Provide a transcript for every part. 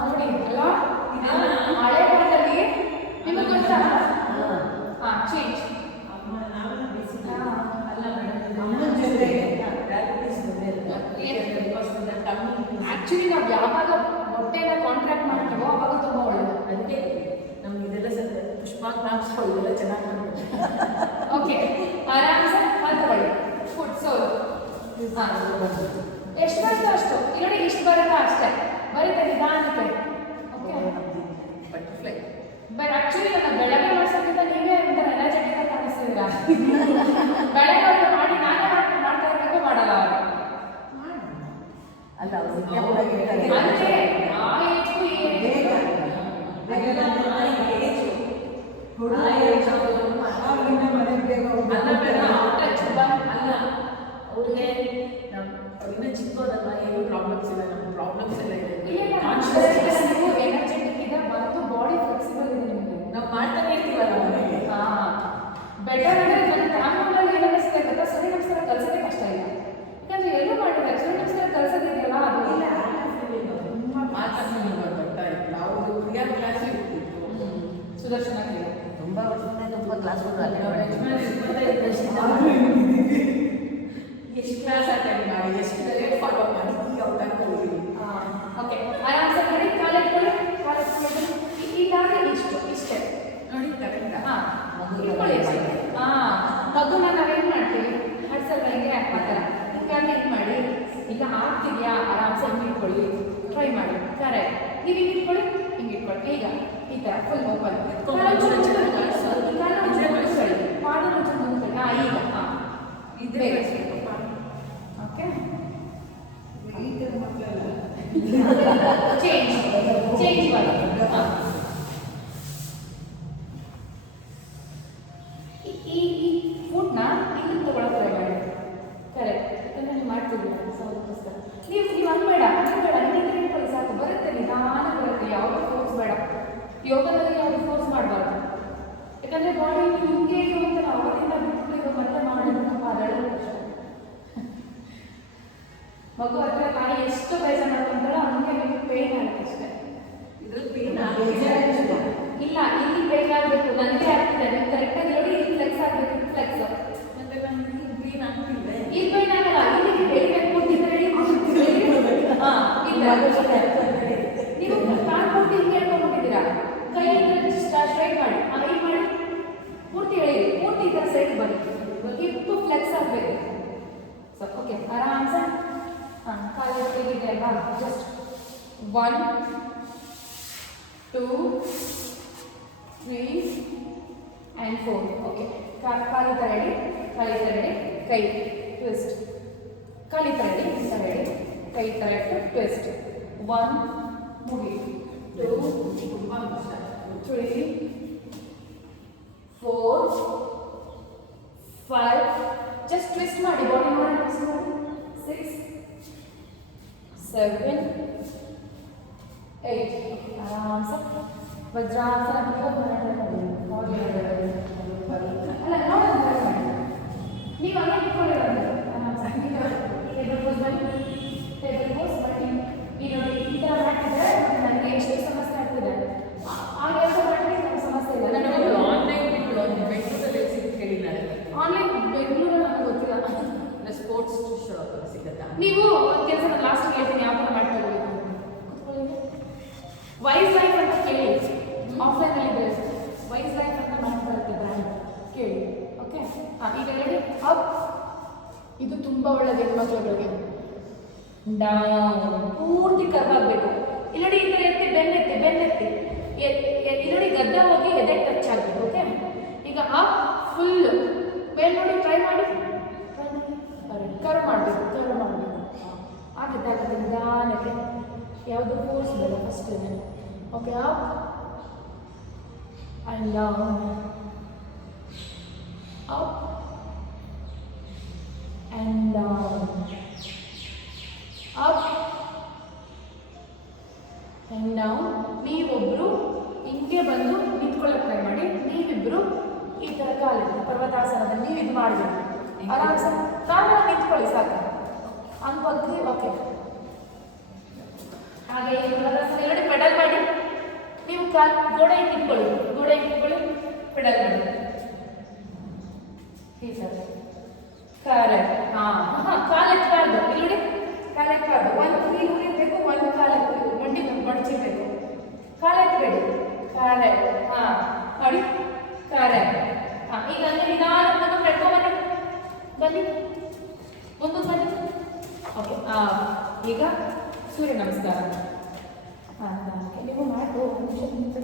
ನೋಡಿ ಅಲ್ವಾ ಹಳೆ ಕಾಲದಲ್ಲಿ ನಿಮಗೆ ಗೊತ್ತಾ ಚೇಂಜ್ ಆಕ್ಚುಲಿ ನಾವು ಯಾವಾಗ ಹೊಟ್ಟೆನ ಕಾಂಟ್ರಾಕ್ಟ್ ಮಾಡ್ತೀವೋ ಅವಾಗ ತುಂಬ ಒಳ್ಳೆಯದು. ಅದಕ್ಕೆ ನಮ್ಗೆ ಇದೆಲ್ಲ ಸ್ವಲ್ಪ ಪುಷ್ಪಾಂಕಾಂಶಗಳು ಇದೆಲ್ಲ ಚೆನ್ನಾಗಿ ಓಕೆ ಆರಾಮ್ಸೆ ಹಾಕೊಳ್ಳಿ ಫುಡ್ ಸೋಲು ಎಷ್ಟು ಬರ್ತೋ ಅಷ್ಟು ಇಲ್ಲಿ ಇಷ್ಟು ಬರಲ್ಲ ಅಷ್ಟೇ ಬರುತ್ತೆ ನಿಧಾನಕ್ಕೆ. ಓಕೆ ಬಟರ್ಫ್ಲೈ ಬಟ್ ಆಕ್ಚುಲಿ ನನ್ನ ಬೆಳಗ್ಗೆ ಮಾಡ್ಸೋಕ್ಕಿಂತ ನೀವೇ ಒಂಥರ ಎನರ್ಜೆಟಿಕ್ ಆಗಿ ಕಾಣಿಸ್ತಿದ್ದೀರಾ. ಬೆಳಗ್ಗೆ ಮಾಡಿ ನಾನೇ ಮಾಡ್ತಾ ಇರಬೇಕು ಮಾಡಲ್ಲ ಅಲ್ಲ ಅಂದ್ರೆ ಆ ಏಜ್ಗೂ ಈ ಏಜ್ಗೂ ಅಲ್ಲ ಅವ್ರಿಗೆ ಇನ್ನೂ ಚಿಕ್ಕೋದಲ್ವ ಏನು ಪ್ರಾಬ್ಲಮ್ಸ್ ಇಲ್ಲ, ನಮ್ಮ ಪ್ರಾಬ್ಲಮ್ಸ್ ಎಲ್ಲ ಇದೆ. ನೀವು ಎನರ್ಜೆಟಿಕ್ ಇದೆ ಮತ್ತು ಬಾಡಿ ಫ್ಲೆಕ್ಸಿಬಲ್ ಇದೆ ನಿಮಗೆ. ನಾವು ಮಾಡ್ತಾನೆ ಇರ್ತೀವಲ್ಲ ಬೆಟರ್ ಅಂದರೆ ನನ್ನ ಕಾನೂನಲ್ಲಿ ಏನು ಅನಿಸ್ತಾ ಗೊತ್ತಾ, ಸೂರ್ಯ ನಮಸ್ಕಾರ ಕಲಿಸೋದೇ ಕಷ್ಟ ಇಲ್ಲ. ಯಾಕಂದ್ರೆ ಎಲ್ಲೂ ಮಾಡಿದ್ದಾರೆ ಸೂರ್ಯ ನಮಸ್ಕಾರ ಕಲಿಸೋದಿದೆಯಲ್ಲ ಅದು ಇಲ್ಲ ತುಂಬ ಮಾತಾಡ್ತೀನಿ ಬರ್ತಾ ಇಲ್ಲ. ಅವ್ರದ್ದು ಪ್ರಿಯಾ ಕ್ಲಾಸ್ ಇರ್ತಿತ್ತು ಸುದರ್ಶನ ತುಂಬ ವರ್ಷದಿಂದ ತುಂಬ ಕ್ಲಾಸ್ಗಳು ಎಷ್ಟು ಕ್ಲಾಸ್ ಅಟೆಂಡ್ ಮಾಡಿ ಎಷ್ಟು ರೇಟ್ ಫಾಲೋ ಮಾಡಿ ಈಗ ಓಕೆ ಆರಾಮ್ಸೆ ಮಾಡಿ ಕಾಲೇಜ್ಗಳು ಇಲ್ಲಾಂದ್ರೆ ಇಷ್ಟೇ ನೋಡಿ ಕರೆಕ್ಟ್ ಮಗುನ ನಾವೇನು ಮಾಡ್ತೀವಿ ಹಡ್ಸಲ್ಗಳಿಗೆ ಹಾಕ್ತಾರೆ ಹಿಂಗಾಗಿ ಏನು ಮಾಡಿ ಈಗ ಆಗ್ತಿದ್ಯಾ ಆರಾಮ್ಸೆ ಹಿಂಗೆ ಇಟ್ಕೊಳ್ಳಿ ಟ್ರೈ ಮಾಡಿ ಕರೆಕ್ಟ್ ನೀವು ಹಿಂಗೆ ಇಟ್ಕೊಳ್ಳಿ ಹಿಂಗೆ ಇಟ್ಕೊಳ್ಳಿ ಈಗ ಈ ಥರ ಫುಲ್ ಓಪನ್ ಪಾದ ಮುಂಚೆ ಈಗ ಇದ್ರೆ ಓಕೆ ಚೇಂಜ್ ಮಾಡಿ ಈ ಫುಡ್ನ ಇಲ್ಲಿ ತಗೊಳ್ಳೋ ಟ್ರೈ ಮಾಡಿ ಕರೆಕ್ಟ್ ಯಾಕಂದ್ರೆ ನೀವು ಮಾಡ್ತಿದ್ದೀರಾ ಅದಕ್ಕೋಸ್ಕರ ನೀವು ಅನ್ಬೇಡ ಹಿಂಗೆ ಇಟ್ಕೊಳ್ಳಿ ಸಾಕು ಬರುತ್ತೆ ನಿಧಾನ ಬರುತ್ತೆ ಯಾವುದೇ ಫೋರ್ಸ್ ಬೇಡ. ಯೋಗದಲ್ಲಿ ಯಾವುದೇ ಫೋರ್ಸ್ ಮಾಡಬಾರ್ದು ಯಾಕಂದರೆ ಬಾಡಿ ಹಿಂಗೆ ಅಂತ ಅವರಿಂದ ಬಿಟ್ಟು ಈಗ ಮತ್ತೆ ಮಾಡೋದು ಅದೆಲ್ಲ ಕಷ್ಟ. ಮಗು ಹತ್ರ ತಾಯಿ ಎಷ್ಟು ಬೇಜಾರು ಮಾಡ್ಕೊಂತಾಳೋ ಹಂಗೆ ನಿಮಗೆ ಪೇನ್ ಆಗುತ್ತೆ ಅಷ್ಟೇ. ಇದ್ರಲ್ಲಿ ಪೇನ್ ಇಲ್ಲ ಇಲ್ಲಿ ಪೇನ್ ಆಗಬೇಕು ನನಗೆ ಆಗ್ತಿದೆ ನೀವು ಕರೆಕ್ಟಾಗಿ ನೋಡಿ ಇಲ್ಲಿ ಫ್ಲೆಕ್ಸ್ ಆಗಬೇಕು ಫ್ಲೆಕ್ಸ್ ಮತ್ತೆ ನನಗೆ ಪೇನ್ ಆಗ್ತಿದೆ ಇಲ್ಲಿ ಪೇನ್ ಆಗಲ್ಲ ಇಲ್ಲಿ ಬೆಳಿಗ್ಗೆ ಕೂತಿದ್ರೆ ನೀವು ಕಾಲು ಪೂರ್ತಿ ಹಿಂಗೆ ಹೇಳ್ಕೊಂಡ್ಬಿಟ್ಟಿದ್ದೀರಾ ಕೈ ಸ್ಟ್ರೈಟ್ ಮಾಡಿ ಹಿಂಗೆ ಮಾಡಿ ಪೂರ್ತಿ ಎಳಿ ಪೂರ್ತಿ ಈ ಥರ ಸೈಡ್ ಬನ್ನಿ ಹಿಪ್ಪು ಫ್ಲೆಕ್ಸ್ ಆಗಬೇಕು. ಸೊ ಓಕೆ ಆರಾಮ್ಸೆ ಕಾಲು ಇದೆ ಅಲ್ವಾ ಜಸ್ಟ್ 1 2 3 and 4 ಓಕೆ ಕಾಲು ಥರ ಎಡಿ ಕೈ ಟ್ವಿಸ್ಟ್ ಕಾಲಿ ಥರ ಎಡಿ ಈ ಥರ ಎಡಿ ಕೈ ಥರ ಇಟ್ಟು ಟ್ವಿಸ್ಟ್ 1 ಮುಗಿ 2 3 4 5 ಜಸ್ಟ್ ಟ್ವಿಸ್ಟ್ ಮಾಡಿ ಬಾಡಿ ಮಾಡಿ ಟ್ವಿಸ್ಟ್ ಮಾಡಿ 6 7 8 ಆರಾಮ್ಸೆ ವಜ್ರಾಸನ ಅಲ್ಲ ನೋಡೋದು ನೀವು ಹಂಗೆ ಇಟ್ಕೊಂಡಿರೋದು ಟೇಬಲ್ ಪೋಸ್ ಬನ್ನಿ ಈ ನೋಡಿ ಈ ಥರ ಮಾಡ್ತಿದ್ರೆ ನನಗೆ ಎಷ್ಟು ಸಮಸ್ಯೆ ಆಗ್ತಿದೆ ಆ ಎರಡು ಮಾಡಿದ್ರೆ ನನಗೆ ಸಮಸ್ಯೆ ಇಲ್ಲ. ನನಗೆ ಆನ್ಲೈನ್ ಬೆಂಗಳೂರಲ್ಲಿ ಕೇಳಿದ್ದಾರೆ ಆನ್ಲೈನ್ ಬೆಂಗಳೂರಲ್ಲಿ ನನಗೆ ಗೊತ್ತಿಲ್ಲ ಸ್ಪೋರ್ಟ್ಸ್ ಸಿಗುತ್ತಾ ನೀವು ಕೆಲಸ ನಾನು ಲಾಸ್ಟ್ ಹೇಳ್ತೀನಿ ಯಾವ ಥರ ಮಾಡ್ತಾ ಹೋಗಿ ವೈಸ್ ಲೈಫ್ ಅಂತ ಕೇಳಿ ಆಫ್ಲೈನಲ್ಲಿ ಇದ್ರೆ ವೈಸ್ ಲೈಫ್ ಅಂತ ಮಾಡ್ತಾ ಇರ್ತೀವಿ ಬ್ರ್ಯಾಂಡ್ ಕೇಳಿ ಓಕೆ ಈಗ ರೆಡಿ ಅಪ್ ಇದು ತುಂಬ ಒಳ್ಳೆಯದು ಹೆಣ್ಮಕ್ಳುಗಳಿಗೆ ಡೌನ್ ಪೂರ್ತಿ ಕರ್ವಾಗಬೇಕು ಇಲ್ಲಡಿ ಈ ಥರ ಎತ್ತಿ ಬೆನ್ನೆತ್ತಿ ಇಲ್ಲಡಿ ಗದ್ದೆ ಹೋಗಿ ಎದೆ ಟಚ್ ಆಗಬೇಕು ಓಕೆ ಈಗ ಅಪ್ ಫುಲ್ ಮೇಲೆ ನೋಡಿ ಟ್ರೈ ಮಾಡಿ ಕರ್ವ್ ಮಾಡಬೇಕು ಆಗುತ್ತೆ ನಿಧಾನಕ್ಕೆ ಯಾವುದು ಫೋರ್ಸ್ ಬೇಡ first okay up and down up and down up and down. ನೀವೊಬ್ಬರು ಹಿಂಗೆ ಬಂದು ನಿಂತ್ಕೊಳ್ಳೋಕೆ ಟ್ರೈ ಮಾಡಿ ನೀವಿಬ್ಬರು ಈ ಥರ ಕಾಲಿಟ್ಟು ಪರ್ವತಾಸನದಲ್ಲಿ ನೀವು ಇದು ಮಾಡಬೇಕು ಆರಾಮ್ಸೆ ಕಾಲ ನಿಂತ್ಕೊಳ್ಳಿ ಸಾಕು ಅನ್ಕೊಂಡ್ರಿ ಓಕೆ ಹಾಗೆ ಈ ಪರ್ವತಾಸನ ನೋಡಿ ಪೆಡಲ್ ಮಾಡಿ. ನೀವು ಕಾಲ್ ಗೋಡೆ ಇಟ್ಕೊಳ್ಳಿ, ಗೋಡೆ ಇಟ್ಕೊಳ್ಳಿ, ಪೆಡಲ್ ಮಾಡಿ. ಈ ಥರ ಕರೆಕ್ಟ್. ಕಾಲು ಎತ್ತಬಾರ್ದು, ಇಲ್ಲಿ ನೋಡಿ ಕಾಲು ಎತ್ತಬಾರ್ದು. ಒಂದು ನೀರು ಉರಿಬೇಕು, ಒಂದು ಕಾಲು ಎತ್ತಬೇಕು, ಮಂಡಿ ಮಡಚಿರ್ಬೇಕು. ಕಾಲು ಎತ್ತಬೇಡಿ. ಕರೆಕ್ಟ್. ನೋಡಿ ಕರೆಕ್ಟ್. ಈಗ ನೀವು ನಿಧಾನಕ್ಕೆ ನಡ್ಕೊಂಡ್ಬನ್ನಿ, ಬನ್ನಿ ಮುಂದೆ ಬನ್ನಿ. ಓಕೆ. ಈಗ ಸೂರ್ಯ ನಮಸ್ಕಾರ. ನೀವು ಮಾಡು, ಒಂದು ನಿಮಿಷ ನಿಂತು.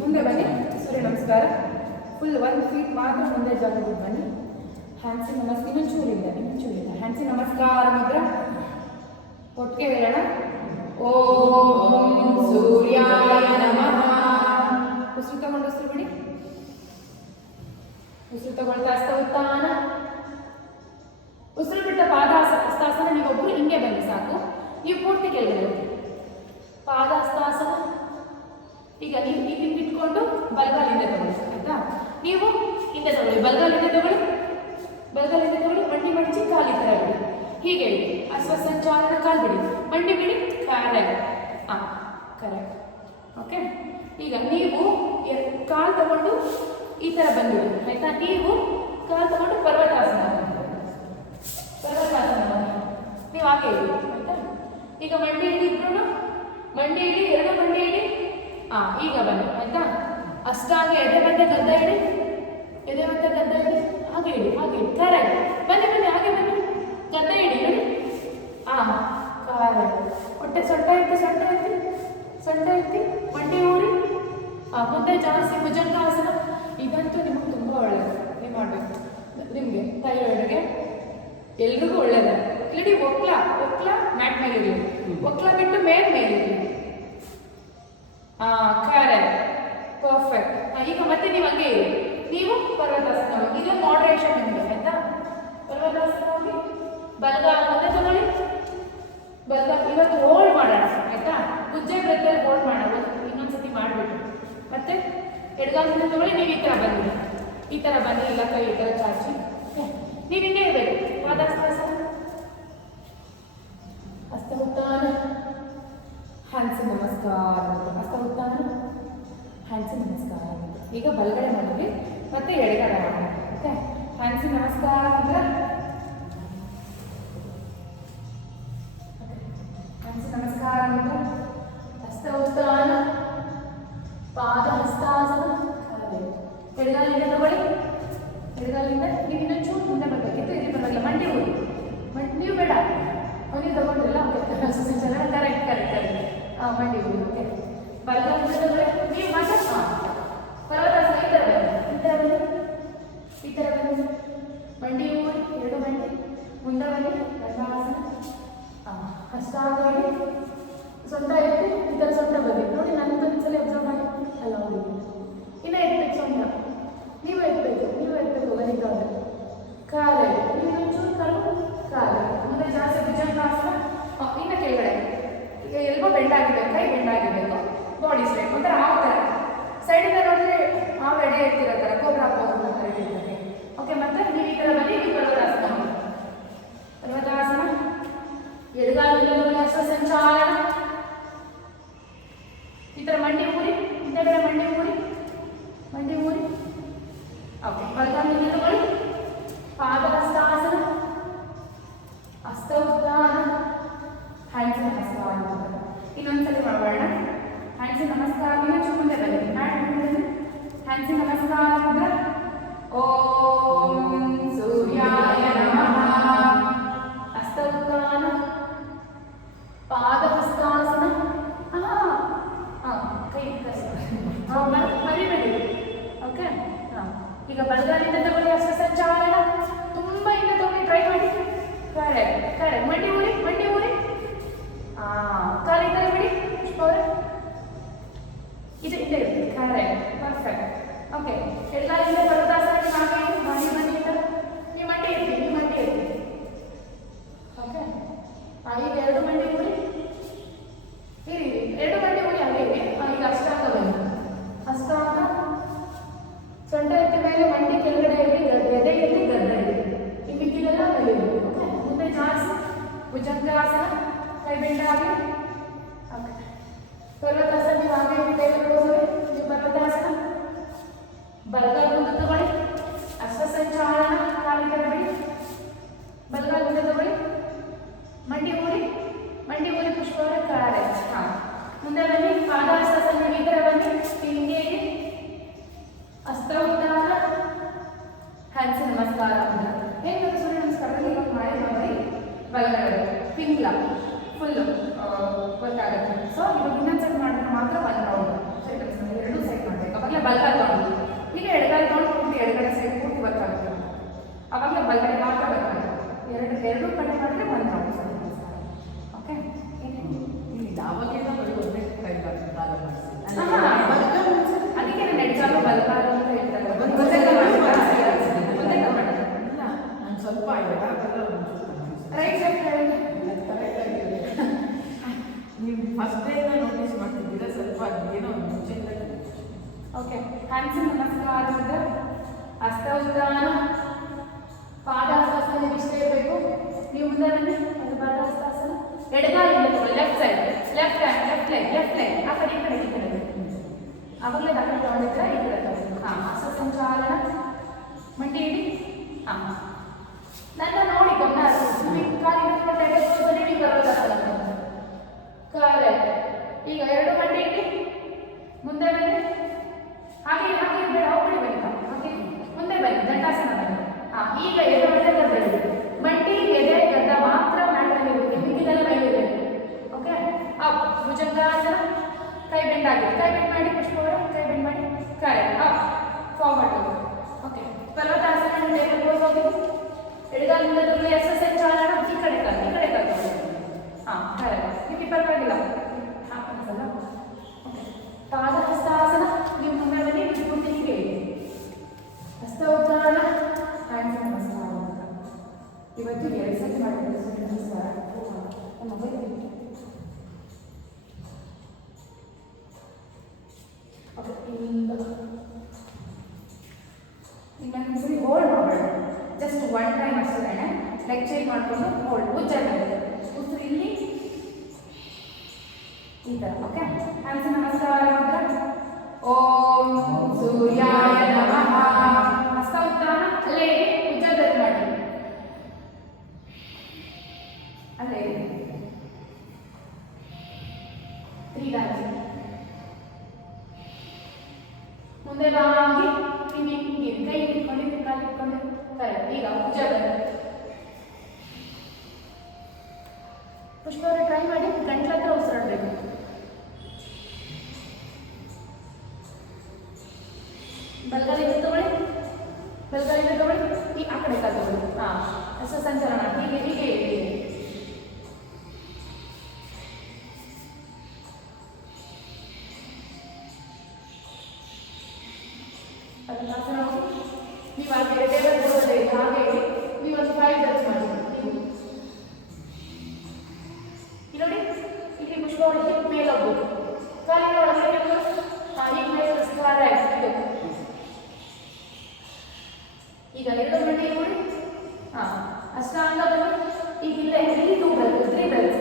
ಮುಂದೆ ಬನ್ನಿ. ಸೂರ್ಯ ನಮಸ್ಕಾರ ಫುಲ್ 1 ಫೀಟ್ ಮಾತ್ರ ಮುಂದೆ ಜಾಗಕ್ಕೆ ಬನ್ನಿ. ಹ್ಯಾಂಡ್ಸಿ ನಮಸ್ಕಾರ. ಇನ್ನೊಂಚೂರಿಲ್ಲ, ಹ್ಯಾಂಡ್ಸಿ ನಮಸ್ಕಾರ ಮಾತ್ರ ಒಟ್ಟಿಗೆ ಹೇಳೋಣ. ಓಂ ಸೂರ್ಯಾಯ ನಮಃ. ಉಸಿರು ತಗೊಂಡು ಉಸಿರು ಬಿಡಿ. ಉಸಿರು ತಗೊಳ್ತಾ ಹಸ್ತ ಉತ್ಥಾನ. ಉಸಿರು ಬಿಟ್ಟ ಹಸ್ತಾಸನ ನೀವೊಬ್ಬರು ಹಿಂಗೆ ಬನ್ನಿ ಸಾಕು. ನೀವು ಪೂರ್ತಿ ಕೆಳಗಡೆ ಹೋಗಿ ಪಾದ ಹಸ್ತಾಸನ. ಈಗ ನೀವು ಈ ಹಿಂದೆ ಇಟ್ಕೊಂಡು ಬಲಗಾಲ ಹಿಂದೆ ತಗೊಳ್ಳಿ, ಆಯ್ತಾ? ನೀವು ಹಿಂದೆ ತಗೊಳ್ಳಿ, ಬಲಗಾಲ ಹಿಂದೆ ತಗೊಳ್ಳಿ, ಮಂಡಿ ಮಡಚಿ ಕಾಲು ಈ ಥರ ಬಿಡಿ. ಹೀಗೆ ಇಡಿ. ಅಶ್ವಸಂಚಾಲನ ಕಾಲು ಬಿಡಿ, ಮಂಡಿ ಬಿಡಿ. ಕರೆಕ್ಟ್. ಕರೆಕ್ಟ್. ಓಕೆ. ಈಗ ನೀವು ಕಾಲು ತಗೊಂಡು ಈ ಥರ ಬಂದ್ಬಿಡಿ, ಆಯ್ತಾ? ನೀವು ಕಾಲು ತಗೊಂಡು ಪರ್ವತಾಸನ ನೀವು ಹಾಗೆ ಇಡಿ, ಆಯ್ತಾ? ಈಗ ಮಂಡಿ ಇಡಿ, ಇಬ್ರು ಮಂಡಿ ಇಡಿ, ಎರಡು ಮಂಡಿ ಇಡಿ. ಈಗ ಬನ್ನಿ, ಆಯ್ತಾ? ಅಷ್ಟಾಗಿ ಎದೆ ಮತ್ತೆ ಗದ್ದ ಇಡಿ, ಹಾಗೆ ಇಡಿ. ಕರೆಕ್ಟ್. ಬನ್ನಿ ಹಾಗೆ ಬನ್ನಿ, ಗದ್ದ ಇಡಿ ನೋಡಿ. ಕರೆಕ್ಟ್. ಹೊಟ್ಟೆ ಸೊಂಟ ಎತ್ತಿ, ಮಂಡಿ ಊರಿ. ಮುಂದೆ ಜಾಸ್ತಿ ಭುಜಂಗಾಸನ. ಇದಂತೂ ನಿಮಗೆ ತುಂಬ ಒಳ್ಳೆಯದು, ನೀವು ಮಾಡಬೇಕು. ನಿಮಗೆ ಥೈರಾಯ್ಡ್ಗೆ ಎಲ್ರಿಗೂ ಒಳ್ಳೆಯದು. ಇಲ್ಲಿ ಒಕ್ಲ ಮ್ಯಾಟ್ ಮೇಲೆ ಇರಲಿ, ಒಕ್ಲ ಬಿಟ್ಟು ಮೇಲೆ ಇರಲಿ. ಕರೆಕ್ಟ್. ಪರ್ಫೆಕ್ಟ್. ಈಗ ಮತ್ತೆ ನೀವು ಹಂಗೆ ಇರಿ. ನೀವು ಪರ್ವತಾಸನ ಹೋಗಿ, ಇದು ಮಾಡರೇಷನ್ ನಿಮಗೆ, ಆಯ್ತಾ? ಪರ್ವತಾಸನ ಹೋಗಿ ಬಲಗಾಲ ಮುಂದೆ ತಗೊಳ್ಳಿ. ಇವತ್ತು ಹೋಲ್ಡ್ ಮಾಡೋಣ, ಆಯ್ತಾ? ಉಜ್ಜೆ ಬ್ರೆತ್ತಲ್ಲಿ ಹೋಲ್ಡ್ ಮಾಡೋಣ. ಇನ್ನೊಂದ್ಸತಿ ಮಾಡಿಬಿಟ್ಟು ಮತ್ತೆ ಎಡಗಾಲಿಂದ ತಗೊಳ್ಳಿ. ನೀವು ಈ ಥರ ಬನ್ನಿ, ಇಲ್ಲ ಕೈ ಈ ಥರ ಚಾಚಿ. ನೀವು ಹಿಂಗೆ ಇರಬೇಕು. ಪಾದಾಸ್ತಾಸನ, ಹಸ್ತ ಉತ್ಥಾನ, ಹ್ಯಾಂಡ್ಸಿ ನಮಸ್ಕಾರ, ಈಗ ಬಲಗಡೆ ಮಾಡಿದ್ವಿ, ಮತ್ತೆ ಎಡಗಡೆ ಮಾಡೋಣ. ಓಕೆ. ಹ್ಯಾಂಡ್ಸಿ ನಮಸ್ಕಾರ ಅಂದ್ರೆ ಹಸ್ತ ಉತ್ಥಾನ, ಪಾದ ಹಸ್ತಾಸನ. ಎಡಗಾಲಿಂದ ತಗೊಳ್ಳಿ, ನೀವು ಇನ್ನೊಂಚೂರು ಮುಂದೆ ಬರಬೇಕಿತ್ತು, ಇಲ್ಲಿ ಬರಲ್ಲ. ಮಂಡಿ ಊರಿ, ನೀವು ಬೇಡ, ನೀವು ತಗೊಂಡಿಲ್ಲ. ಕರೆಕ್ಟ್. ಮಂಡಿ ಊರಿ. ಓಕೆ. ಬಲಗಾಲಿಂದ ತಗೊಳ್ಳಿ. ನೀವು ಮಾತ್ರ ಪರ್ವತಾಸನ ಈ ಥರ ಬನ್ನಿ. ಮಂಡಿ ಊರಿ, ಎರಡು ಮಂಡಿ ಮುಂದೆ ಬನ್ನಿ. ದಂಡಾಸನ. ಹಸ್ತಾಗಲಿ, ಸೊಂಟ ಎತ್ತಿ, ಈ ಥರ ಸೊಂಟ ಬನ್ನಿ ನೋಡಿ. ನನ್ನ ಒಂದ್ಸಲ ಅಬ್ಸರ್ವ್ ಮಾಡಿ. ಅಲ್ಲ ಹೋಗಿ ಇನ್ನೂ ಎತ್ತಬೇಕು ಸೊಂಟ. ನೀವು ಎತ್ತಬೇಕು ಬರೀತಾವೆ. ಕಾಲೇ ನೀವು ಒಂಚೂರು ಕಾಲು ಮುಂದೆ ಜಾಸ್ತಿ ಭುಜಂಗಾಸನ. ಇನ್ನು ಕೆಳಗಡೆ ಈಗ ಎಲ್ಬೋ ಬೆಂಡಾಗಿರ್ಬೇಕು, ಕೈ ಬೆಂಡಾಗಿರ್ಬೇಕು, ಬಾಡಿ ಸ್ಟ್ರೈಟ್. ಒಂಥರ ಆ ಥರ ಸೈಡಿಂದ ನೋಡಿದ್ರೆ ಹಾವು ಎಡೆ ಇರ್ತಿರೋ ಥರ ಕೋಬ್ರಾ ಪೋಸ್ ಅಂತ ಇರ್ತದೆ. ಓಕೆ. ಮತ್ತೆ ನೀವು ಈ ಥರ ಬನ್ನಿ. ನೀವು ಪರ್ವತಾಸನ. ಎಡಗಾಲಿನ ಅಶ್ವಸಂಚಾಲನ, ನಮಸ್ಕಾರ ಮುದ್ರ. ಹೇಗೆ ಸೂರ್ಯ ನಮಸ್ಕಾರದಲ್ಲಿ ಇವಾಗ ಮಾಡಿ ಮಾಡಿ ಬಲಗಡೆ ಪಿಂಗ್ಲ ಫುಲ್ಲು ವರ್ಕ್ ಆಗುತ್ತೆ. ಸೊ ಇವಾಗ ಇನ್ನೊಂದು ಸೈಡ್ ಮಾಡಿದ್ರೆ ಮಾತ್ರ ಒಂದು ರೌಂಡ್ ಸೈಡ್ ಎರಡೂ ಸೈಡ್ ಮಾಡಬೇಕು. ಅವಾಗಲೇ ಬಲಗಾಲ ತೊಗೊಂಡು ಈಗ ಎಡಗಾಲ ತೊಗೊಂಡು ಪೂರ್ತಿ ಎಡಗಡೆ ಸೈಡ್ ಪೂರ್ತಿ ವರ್ಕ್ ಆಗುತ್ತೆ. ಅವಾಗಲೇ ಬಲಗಡೆ ಮಾತ್ರ ವರ್ಕ್ ಆಗುತ್ತೆ. ಎರಡೂ ಕಡೆ ಮಾಡಿದ್ರೆ ಒಂದು ರೌಂಡ್ ಸೂರ್ಯ ನಮಸ್ಕಾರ. ಓಕೆ ಯಾವಾಗಿಂದ ಒಂದೇ ಕೈ ಕಾಲ ಅದಕ್ಕೆ ನಾನು ಎಕ್ಸಾಂಪಲ್ ಬಲಗಾಲ ಅಂತ ಹೇಳ್ತಾರೆ. ಇಲ್ಲ ನಾನು ಸ್ವಲ್ಪ ರೈಟ್ ಸೈಡ್ ನೀವು ಫಸ್ಟ್ ಡೇನ ನೋಟಿಸ್ ಮಾಡ್ತಿದ್ದೀರಾ ಸ್ವಲ್ಪ ಏನೋ ಮುಂಚೆಯಿಂದ. ಓಕೆ ಹ್ಯಾಂಡ್ಸ್ ನಮಸ್ಕಾರ ಮುದ್ರ. ಹಸ್ತ ಉದ್ದಾನ ಪಾದಹಸ್ತಾಸನ ಇಷ್ಟೇ ಇರಬೇಕು. ನೀವು ಮುಂದೆ ಬನ್ನಿ. ಅದು ಪಾದಹಸ್ತಾಸನ ಎಡಗಾಲಿಂದ left side left hand left leg ಆ ಕಡೆ ಈ ಕಡೆ ಅವಾಗಲೇ ದಾಖಲೆ ತಗೊಂಡಿದ್ರೆ ಈ ಕಡೆ ತಗೊಂಡು ಹಾಂ ಹಸ್ತ ಸಂಚಾಲನ ಮಂಡಿ ಇಡಿ. ಹಾಂ ನನ್ನ ನೋಡಿ ಗಮನ ನಿಮಗೆ ಕಾಲಿನ ನೀವು ಬರೋದಾಗಲ್ಲ. ಕರೆಕ್ಟ್. ಈಗ ಎರಡು ಮಂಡಿ ಇಡಿ ಮುಂದೆ ಬನ್ನಿ. ಹಾಗೆ ಹಾಗೆ ಬೇಡ ಹೋಗ್ಬಿಡಿ ಬನ್ನಿ. ಹಾಗೆ ಮುಂದೆ ಬನ್ನಿ ದಂಡಾಸನ ಬನ್ನಿ. ಹಾಂ ಈಗ ಎದೆ ಮಂಡೆ ಗದ್ದೆ ಮಂಡಿ ಎದೆ ಗದ್ದ ಮಾತ್ರ ಮೇಲೆ ಇರುತ್ತೆ. ಮಿಕ್ಕಿದೆಲ್ಲ ಮೇಲೆ ಇರುತ್ತೆ. Okay up bhujangasana. ಕೈ ಬೆಂಡ್ ಆಗಿದೆ. ಕೈ ಬೆಂಡ್ ಮಾಡಿ ಪುಷ್ಪವರ ಕೈ ಬೆಂಡ್ ಮಾಡಿ. Correct up forward. Okay ಪರ್ವತಾಸನ table pose ಹೋಗಿದೆ. ಎಡಗಾಲಿಂದ ದುರ್ಲಿ ಎಕ್ಸರ್ಸೈಜ್ ಚಾಲನ ಈ ಕಡೆ ಕಾಲು ಹಾಂ ಕರೆಕ್ಟ್. ನಿಮಗೆ ಪರವಾಗಿಲ್ಲ. ಹಾಂ ಅನ್ಸಲ್ಲ. ಓಕೆ ಪಾದಹಸ್ತಾಸನ ನೀವು ಮುಂದೆ ಬನ್ನಿ. ಮುಂದೆ ಹೀಗೆ ಹಸ್ತ ಉದ್ದಾನ ಹ್ಯಾಂಡ್ಸ್ ನಮಸ್ಕಾರ. ಇವತ್ತು 2 ಸತಿ ಮಾಡಿದ್ರೆ ಸೂರ್ಯ ನಮಸ್ಕಾರ. ಮೊಬೈಲ್ ಓಕೆ ಇನ್ನೊಂದು ಸರಿ ಹೋಲ್ಡ್ ಮಾಡಬೇಡ. ಜಸ್ಟ್ ಒನ್ ಟೈಮ್ ಅಷ್ಟೇ ಲೆಗ್ ಚೇಂಜ್ ಮಾಡಿಕೊಂಡು ಹೋಲ್ಡ್ ಉಜ್ಜಾನೆ ಉಸಿರು ಇಲ್ಲಿ ಈ ಥರ. ಓಕೆ ಹ್ಯಾಂಡ್ಸ್ ನಮಸ್ಕಾರ ಮುದ್ರ. ಓಂ ಸೂರ್ಯಾಯ ನಮಃ. ಹಸ್ತ ಉದ್ದಾನ ಅಲ್ಲೇ ಉಜ್ಜದಲ್ಲಿ ಮಾಡಿ ಅಲ್ಲೇ 3 times. ಮುಂದೆ ಬಾಗಿ ಹಿಂಗೆ ಕೈ ಇಟ್ಕೊಂಡು ಕಾಲು ಇಟ್ಕೊಂಡು ಕರೆಕ್ಟ್. ಈಗ ಉಜ್ಜದಲ್ಲಿ ಪುಷ್ಪವರ ಟ್ರೈ ಮಾಡಿ ಗಂಟ್ಲ ಹತ್ರ ಉಸಿರಾಡಬೇಕು. ಬಲಗಾಲಿಂದ ತಗೊಳ್ಳಿ ಈ ಆ ಕಡೆ ಕಾಲು ತಗೊಳ್ಳಿ. ಹಾಂ ಹಸ್ತ ಸಂಚಲನ ಹೀಗೆ ಹೀಗೆ ಪದ್ಮಾಸನ ಹೋಗಿ ನೀವು ಆ ಕಡೆ ಟೇಬಲ್ ಕೊಡೋದೇ ಹಾಗೆ ನೀವು ಒಂದು 5 ಟಚ್ ಮಾಡಿ. ನೋಡಿ ಇಲ್ಲಿ ಪುಷ್ಪವರ ಹಿಪ್ ಮೇಲೆ ಹೋಗ್ಬೋದು. ಕಾಲಿನ ಒಳಗಡೆ ಹಿಪ್ ಮೇಲೆ ಸ್ಕ್ವಾರ್ ಆಗಿ ಈಗ ಎರಡು ಮಂಡಿ ನೋಡಿ. ಹಾಂ ಅಷ್ಟಾಂಗ ಬನ್ನಿ. ಈಗ ಇಲ್ಲೇ ಇಲ್ಲಿ 2 ಬೆಲ್ಟ್ 3 ಬೆಲ್ಟ್.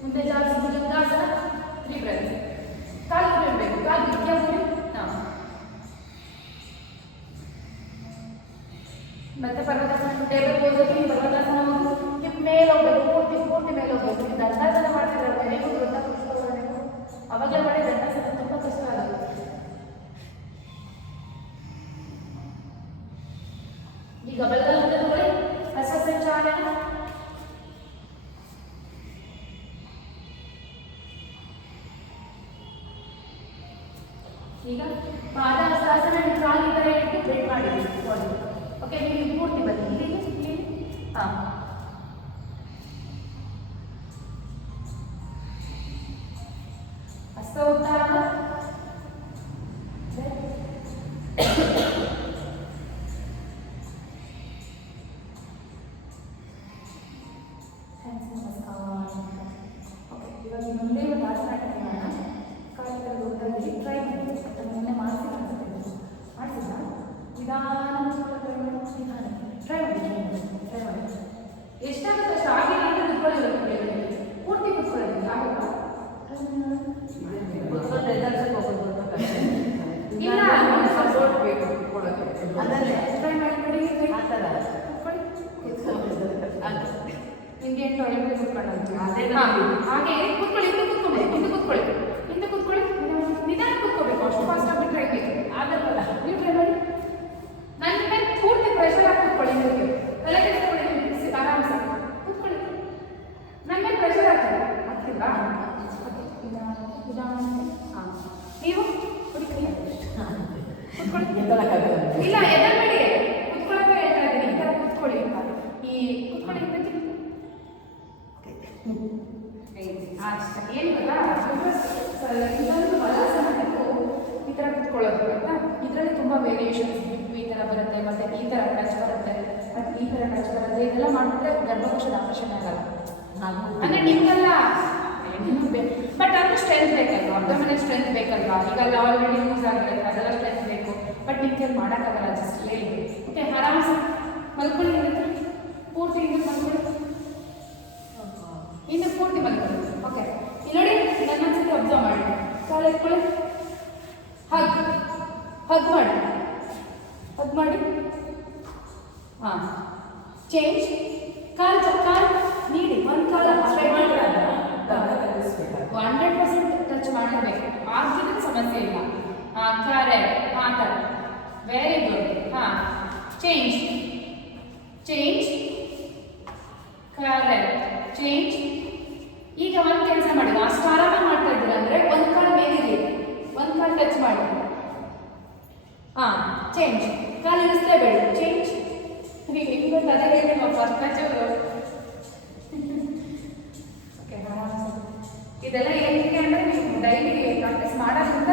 ಮುಂದೆ ಜಾಸ್ತಿ ಭುಜಂಗಾಸನ 3 ಬೆಲ್ಟ್. ಕಾಲು ಬಿಡಬೇಕು. ಕಾಲು ಬಿಟ್ಟು ನೋಡಿ. ಹಾಂ ಮತ್ತೆ ಪರ್ವತಾಸನ ಟೇಬಲ್ ಪೋಸಲ್ಲಿ ಪರ್ವತಾಸನ ಹಿಪ್ ಮೇಲೆ ಹೋಗ್ಬೇಕು. ಪೂರ್ತಿ ಮೇಲೆ ಹೋಗ್ಬೇಕು. ದಂಡಾಸನ ಮಾಡ್ತಿದ್ರೆ ಮನೆಗೂ ಗೊತ್ತಾ ಪುಷ್ಪವರೆಗೂ ಅವಾಗಲೇ ಮಾಡಿ ದಂಡಾಸನ ತುಂಬ ಕಷ್ಟ ಆಗುತ್ತೆ. ಈಗ ಬಲಗಾಲಿಂದ ತಗೊಳ್ಳಿ ಹಸ್ತ ಸಂಚಾಲನ. ಈಗ ಪಾದಹಸ್ತಾಸನ ಕಾಲು ಈ ಥರ ಇಟ್ಟು ಬೆಂಡ್ ಮಾಡಿ. ಓಕೆ ನೀವು ಪೂರ್ತಿ ಬನ್ನಿ ಇಲ್ಲಿ. ಹಾಂ ಹಸ್ತ ಉದ್ದಾನ ನಮಸ್ಕಾರ. ಓಕೆ ಇವಾಗ ಇನ್ನೊಂದೇ ಒಂದು ಆಸನ ಟ್ರೈ ಮಾಡೋಣ. ಕಾಲು ದೊಡ್ಡದಾಗಿ ಟ್ರೈ ಮಾಡಿ. ಮೊನ್ನೆ ಮಾಡಿಸಿದ ನಿಧಾನ ಟ್ರೈ ಮಾಡಿ. ಎಷ್ಟಾಗುತ್ತೆ ಅಷ್ಟು ಆಗಿಲ್ಲ ಅಂದರೆ ಕುತ್ಕೊಳ್ಳಿ. ಪೂರ್ತಿ ಕುತ್ಕೊಳ್ಳಿ. ಆಗುತ್ತಾ ಕುತ್ಕೊಂಡು ಎದುರಿಸಕ್ಕೆ ಹೋಗೋದು ಇಲ್ಲ ಸಪೋರ್ಟ್ ಬೇಕು ಕುತ್ಕೊಳ್ಳೋಕೆ. ಅದನ್ನೇ ಟ್ರೈ ಮಾಡಿ ಆ ಥರ ಕುತ್ಕೊಳ್ಳಿ. ಕುತ್ಕೊಂಡು ನಿಮಗೆ 8 ಒಳಗೆ ಕುತ್ಕೊಳ್ಳೋದು ಅದೇ ಆ ಹಾಗೆ ಕೂತ್ಕೊಳ್ಳಿ, ಹಿಂದೆ ಕೂತ್ಕೊಳ್ಳಿ, ಹಿಂದೆ ಕೂತ್ಕೊಳ್ಳಿ, ಹಿಂದೆ ಕೂತ್ಕೊಳ್ಳಿ. ನಿಧಾನ ಕೂತ್ಕೋಬೇಕು, ಅಷ್ಟು ಫಾಸ್ಟ್ ಆಗಿಬಿಟ್ರೆ ಹೇಗೆ ಆಗಲ್ವಲ್ಲ. ನೀವು ಟ್ರೈ ಮಾಡಿ. ನನ್ನ ಮೇಲೆ ಪೂರ್ತಿ ಪ್ರೆಷರ್ ಹಾಕಿ ಕೂತ್ಕೊಳ್ಳಿ, ಹಿಂದಕ್ಕೆ ತಲೆ ಕೆಡಿಸ್ಕೊಳ್ಳಿ, ಆರಾಮ್ಸೆ ಕೂತ್ಕೊಳ್ಳಿ. ನನ್ನ ಮೇಲೆ ಪ್ರೆಷರ್ ಹಾಕಿ ಆಗ್ತಿಲ್ವಾ? ಹಾಂ, ನೀವು ಕುಡಿಕೊಳ್ಳಿ, ಕೂತ್ಕೊಳ್ಳಿ. ಇಲ್ಲ ಎದಲ್ಬೇಡಿ, ಕೂತ್ಕೊಳ್ಳೋಕೆ ಹೇಳ್ತಾ ಇದ್ದೀನಿ, ಈ ಥರ ಕೂತ್ಕೊಳ್ಳಿ ಅಂತ. ಈ ಕೂತ್ಕೊಳ್ಳಿ, ಹಿಂದಕ್ಕೆ ಅಷ್ಟೇ. ಏನು ಗೊತ್ತಾ, ಇದೊಂದು ವಲಾಸನ ಈ ಥರ ಕೂತ್ಕೊಳ್ಳೋದು ಆಯ್ತಾ. ಇದರಲ್ಲಿ ತುಂಬ ವೇರಿಯೇಷನ್ಸ್ ಈ ಥರ ಬರುತ್ತೆ, ಮತ್ತು ಈ ಥರ ಟಚ್ ಬರುತ್ತೆ, ಮತ್ತು ಈ ಥರ ಟಚ್ ಬರುತ್ತೆ. ಇದೆಲ್ಲ ಮಾಡಿದ್ರೆ ಗರ್ಭಕೋಶದ ಆಪರೇಷನ್ ಆಗಲ್ಲ. ಅಂದರೆ ನಿಮಗೆಲ್ಲ ಬಟ್ ಅದು ಸ್ಟ್ರೆಂತ್ ಬೇಕಲ್ವಾ, ಅಬ್ಡೋಮಿನಲ್ ಸ್ಟ್ರೆಂತ್ ಬೇಕಲ್ವಾ. ಈಗ ಆಲ್ರೆಡಿ ಯೂಸ್ ಆಗಿರುತ್ತೆ, ಅದೆಲ್ಲ ಸ್ಟ್ರೆಂತ್ ಬೇಕು. ಬಟ್ ನಿಮ್ಗೆ ಮಾಡೋಕ್ಕಾಗಲ್ಲ, ಜಸ್ಟ್ ಹೇಳಿ. ಓಕೆ, ಆರಾಮ್ಸೆ ಮಲ್ಕೊಳ್ಳಿ, ಹಿಂದೆ ಪೂರ್ತಿ ಹಿಂದೆ ಮಲ್ಕೊಳ್ಳಿ, ಹಿಂದೆ ಪೂರ್ತಿ ಮಲ್ಕೊಳ್ಳಿ. ಓಕೆ, ಇಲ್ಲಿ ನೋಡಿ, ನನ್ನೊಂದ್ಸತಿ ಅಬ್ಸರ್ವ್ ಮಾಡಿ. ಕಾಲು ಎತ್ಕೊಳ್ಳಿ, ಹಗ್ ಹಗ್ ಮಾಡಿ, ಹಗ್ ಮಾಡಿ. ಹಾಂ, ಚೇಂಜ್. ಕಾಲು ನೀಡಿ, ಒಂದು ಕಾಲು ಸ್ಟ್ರೈಟ್ ಮಾಡಿ. 100% ಟಚ್ ಮಾಡಬೇಕು, ಆಗ್ತಿದ್ರೆ ಸಮಸ್ಯೆ ಇಲ್ಲ. ಹಾಂ, ಕರೆಕ್ಟ್. ಹಾಂ, ಥರ ವೆರಿ ಗುಡ್. ಹಾಂ, ಚೇಂಜ್ ಚೇಂಜ್, ಕರೆಕ್ಟ್, ಚೇಂಜ್. ಈಗ ಒಂದು ಕೆಲಸ ಮಾಡಿ, ಅಷ್ಟು ಆರಾಮಾಗಿ ಮಾಡ್ತಾ ಇದ್ದೀರ ಅಂದರೆ ಒಂದು ಕಾಲು ಮೇಲಿರಲಿ, ಒಂದು ಕಾಲು ಟಚ್ ಮಾಡಿ. ಹಾಂ, ಚೇಂಜ್. ಕಾಲು ಇಳಿಸ್ಲೇಬೇಡಿ, ಚೇಂಜ್. ಹಿಂಗೊಂದು ಅದೇ ಹೇಳಿ ಫಸ್ಟ್ ಟಚ್. ಓಕೆ, ಇದೆಲ್ಲ ಏನಕ್ಕೆ ಅಂದರೆ ನೀವು ಡೈಲಿ ಪ್ರಾಕ್ಟೀಸ್ ಮಾಡೋದ್ರಿಂದ